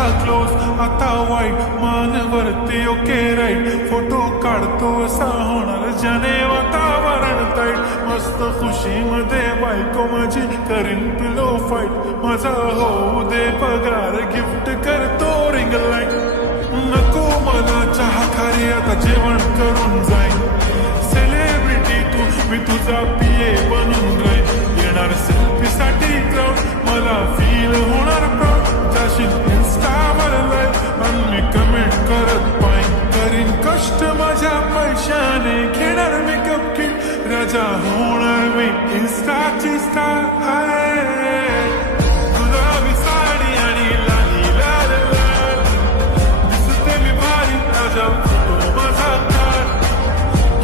झाला क्लोज आता वाईट मान वरती ओके राईट फोटो काढतो असा होणार ज्याने वातावरण ताईट मस्त खुशीमध्ये बायको माझी करीन पिलो फाईट माझा होऊ दे पगार गिफ्ट करतो रिंग लाईट नको मला चहा खारी आता जेवण करून जाईन सेलिब्रिटी तू मी तुझा पिये बनून राहीन येणार सेल्फी साठी क्राऊड मला फील होणार प्राऊड जाशील इन्स्टावर लाईव्ह आणि मी कमेंट करत पाईन करीन कष्ट माझ्या पैशाने घेणार मेकअप किट राजा होणार मी इन्स्टाची स्टार आहे गुलाबी साडी आणि लाली लाल लाल दिसते मी भारी राजा फोटो माझा काढ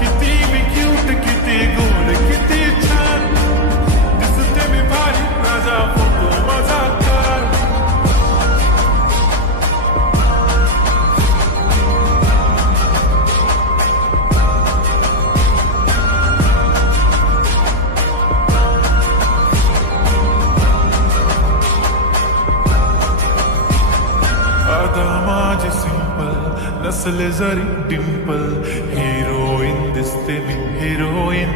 किती मी क्यूट किती गोड किती छान दिसते मी भारी राजा फोटो माझा काढ आता माझी सिंपल नसले जरी डिंपल हिरोईन दिसते मी हिरोईन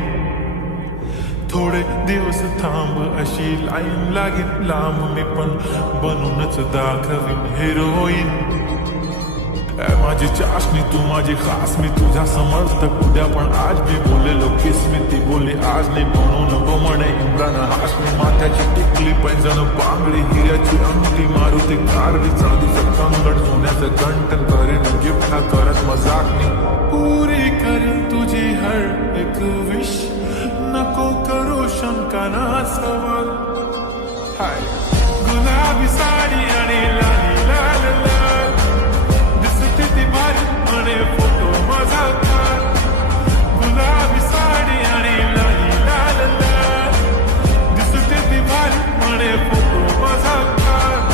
थोडे दिवस थांब अशी लाईन लागेल लांब मी पण बनूनच दाखवीन हिरोईन माझी चाशनी तू माझी खास मी तुझ्या समर्थक उद्या पण आज मी बोलेलो किस मी ती बोली आज नाही म्हणू नको म्हणे इम्रान हाशमी माथ्याची टिकली पैंजण बांगडी हिऱ्याची अंगठी मारुती कारवी चांदीचं कंगड सोन्याचं घंटन करेन गिफ्ट हा करत मजाक मी पुरी करेन तुझी हर एक विश नको करू शंका ना सवाल हाय गुलाबी साडी आणि लाली लाल लाल दिसते ती भारी म्हणे फोटो माझा काढ गुलाबी साडी आणि लाली लाल लाल दिसते ती भारी म्हणे फोटो माझा काढ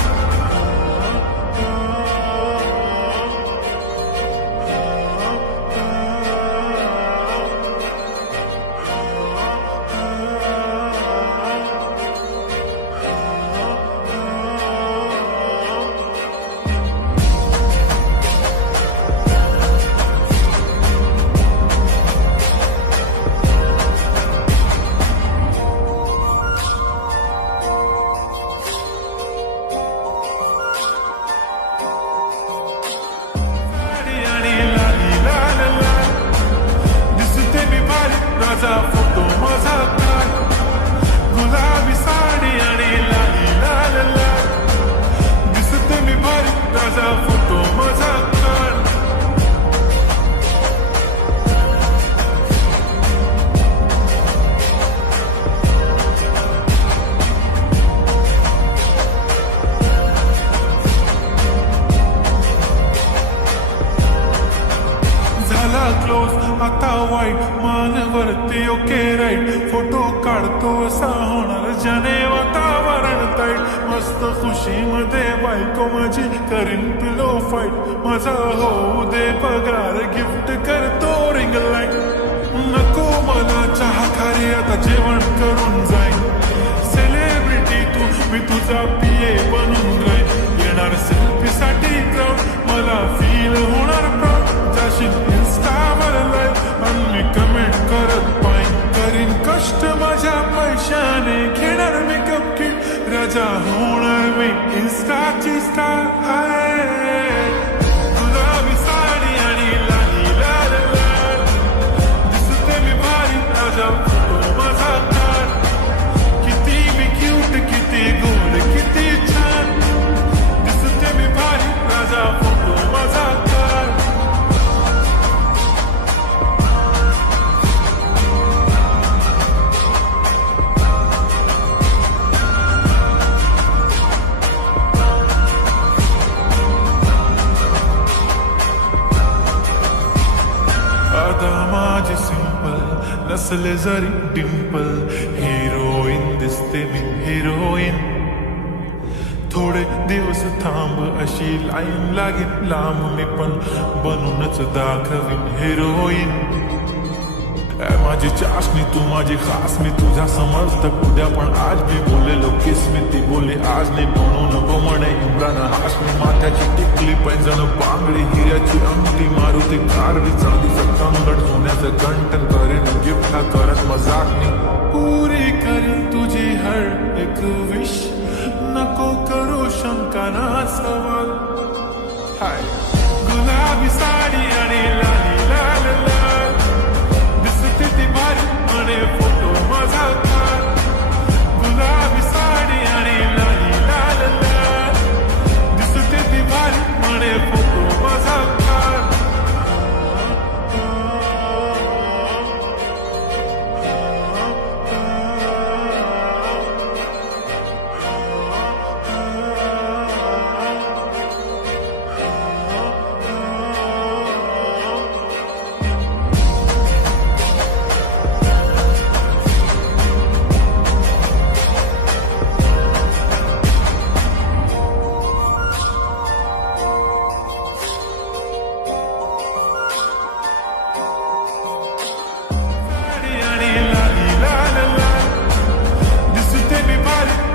राजा फोटो माझा काढ गुलाबी साडी आणि लाली लाल लाल दिसते मी भारी राजा फोटो माझा काढ झाला क्लोज आता वाईट मान वरती ओके राईट फोटो काढतो असा होणार ज्याने वातावरण ताईट मस्त खुशीमध्ये बायको माझी करीन पिलो फाईट माझा होऊ दे पगार गिफ्ट करतो रिंग लाईट नको मला चहा खारी आता जेवण करून जाईन सेलिब्रिटी तू मी तुझा पिये बनून राहीन येणार सेल्फी साठी क्राऊड मला फील होणार प्राऊड जाशील इन्स्टावर लाईव्ह आणि मी कमेंट करत पाईन करीन कष्ट माझ्या पैशाने घेणार मेकअप किट राजा होणार मी इन्स्टाची स्टार आहे गुलाबी साडी आणि लाली लाल लाल दिसते मी भारी राजा फोटो माझा काढ किती मी क्यूट किती गोड किती छान दिसते मी भारी राजा फोटो माझा काढ आता माझी सिंपल नसले जरी डिंपल हिरोईन दिसते मी हिरोईन थोडे दिवस थांब अशी लाईन लागेल लांब मी पण बनूनच दाखवीन हिरोईन माझी चाशनी तू माझी खास मी तुझ्या समर्थक उद्या पण आज मी बोलेलो किस मी ती बोली आज नाही म्हणू नको म्हणे इम्रान इम्रान हाशमी माथ्याची टिकली पैंजण बांगडी हिऱ्याची अंगठी मारुती कारवी चांदीचं कंगड सोन्याचं गंटन करीन गिफ्ट हा करत मजाकनी पुरी करीन तुझी हर एक विश नको करू शंका ना सवाल हाय गुलाबी साडी आणि लाली लाल लाल दिसते ती भारी म्हणे फोटो माझा काढ गुलाबी साडी आणि लाली लाल लाल दिसते ती भारी म्हणे फोटो माझा काढ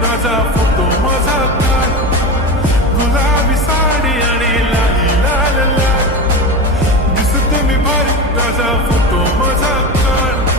माझा फोटो माझा काढ गुलाबी साडी आणि लाली लाल लाल दिसते मी भारी माझा फोटो माझा काढ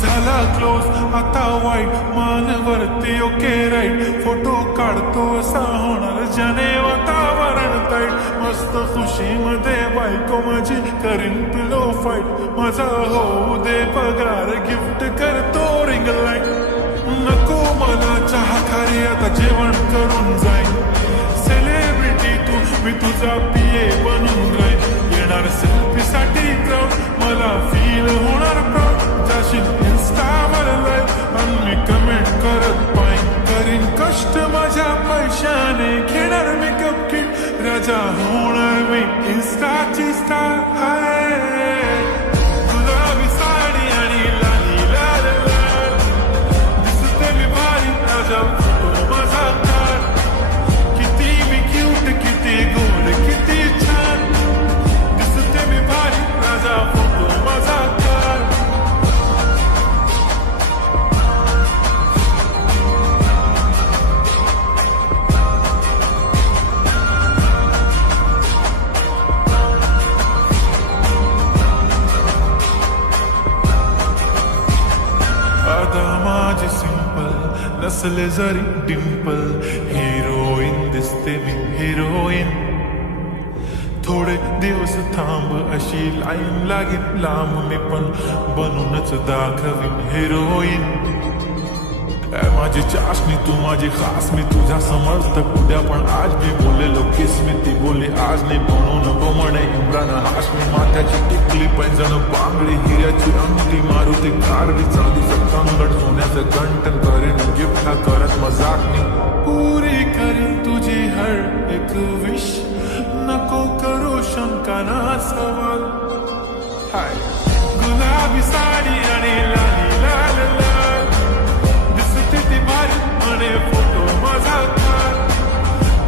झाला क्लोज आता वाईट मानवरती ओके राईट फोटो काढतो असा होणार ज्याने वातावरण ताईट मस्त खुशीमध्ये बायको माझी करीन पिलो फाईट माझा होऊ दे पगार गिफ्ट करतो रिंग लाईट नको मला चहा खारी आता जेवण करून जाईन सेलिब्रिटी तू मी तुझा पिये बनून राहीन येणार सेल्फी साठी क्राऊड मला फील होणार प्राऊड जाशील इंस्टावर लाईव्ह आणि मी कमेंट करत पाईन करीन कष्ट माझ्या पैशाने घेणार मेकअप किट राजा होणार मी इंस्टाची स्टार हाय गुलाबी साडी आणि लाली लाल लाल दिसते मी भारी राजा फोटो माझा काढ किती मी क्यूट किती गोड किती छान दिसते मी भारी राजा फोटो माझा काढ आता माझी सिंपल नसले जरी डिंपल हिरोईन दिसते मी हिरोईन थोडे दिवस थांब अशी लाईन लागेल लांब मी पण बनूनच दाखवीन हिरोईन माझी चाशनी तू माझी खास मी तुझा समर्थक उद्या पण आज मी बोललेलो किस मी ती बोलली आज नाही म्हणू नको म्हणे इम्रान हाशमी माथ्याची टिकली पैंजण बांगडी हिऱ्याची अंगठी मारुती कारवी चांदीचं कंगड सोन्याचं गंटन करीन गिफ्ट हा करत मजाकनी पुरी करीन तुझी हर एक विश नको करू शंका ना सवाल हाय गुलाबी साडी आणि लाली लाल लाल दिसते ती भारी म्हणे फोटो माझा काढ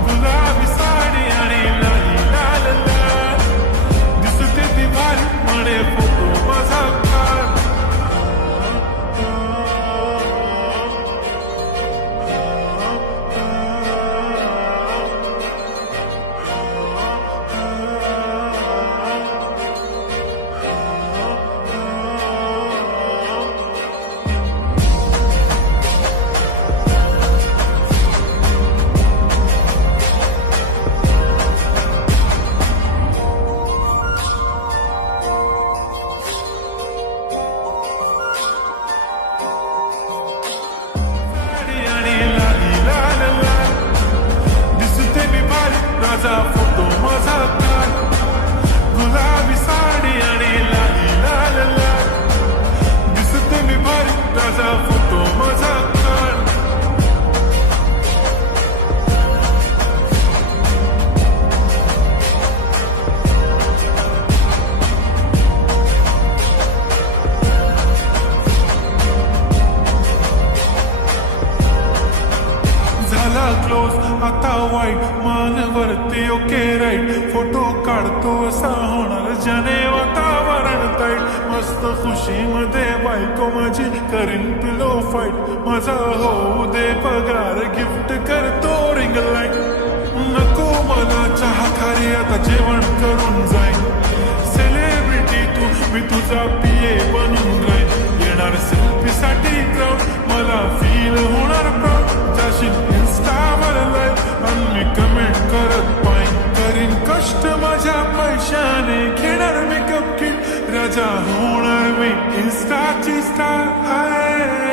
गुलाबी साडी आणि लाली लाल लाल दिसते ती भारी म्हणे फोटो माझा काढ माझा फोटो माझा काढ गुलाबी साडी आणि लाली लाल लाल दिसते मी भारी माझा फोटो माझा काढ झाला क्लोज आता वाईट मान वरती ओके राईट फोटो काढतो असा होणार ज्याने वातावरण ताईट मस्त खुशीमध्ये बायको माझी करीन पिलो फाईट माझा होऊ दे पगार गिफ्ट करतो रिंग लाईट नको मला चहा खारी आता जेवण करून जाईन सेलिब्रिटी तू मी तुझा पिये बनून राहीन येणार सेल्फी साठी क्राऊड मला फील होणार प्राऊड जाशील इन्स्टावर लाईव्ह आणि मी कमेंट करत पाईन करीन कष्ट माझ्या पैशाने घेणार मेकअप किट राजा होणार मी इन्स्टाची स्टार हाय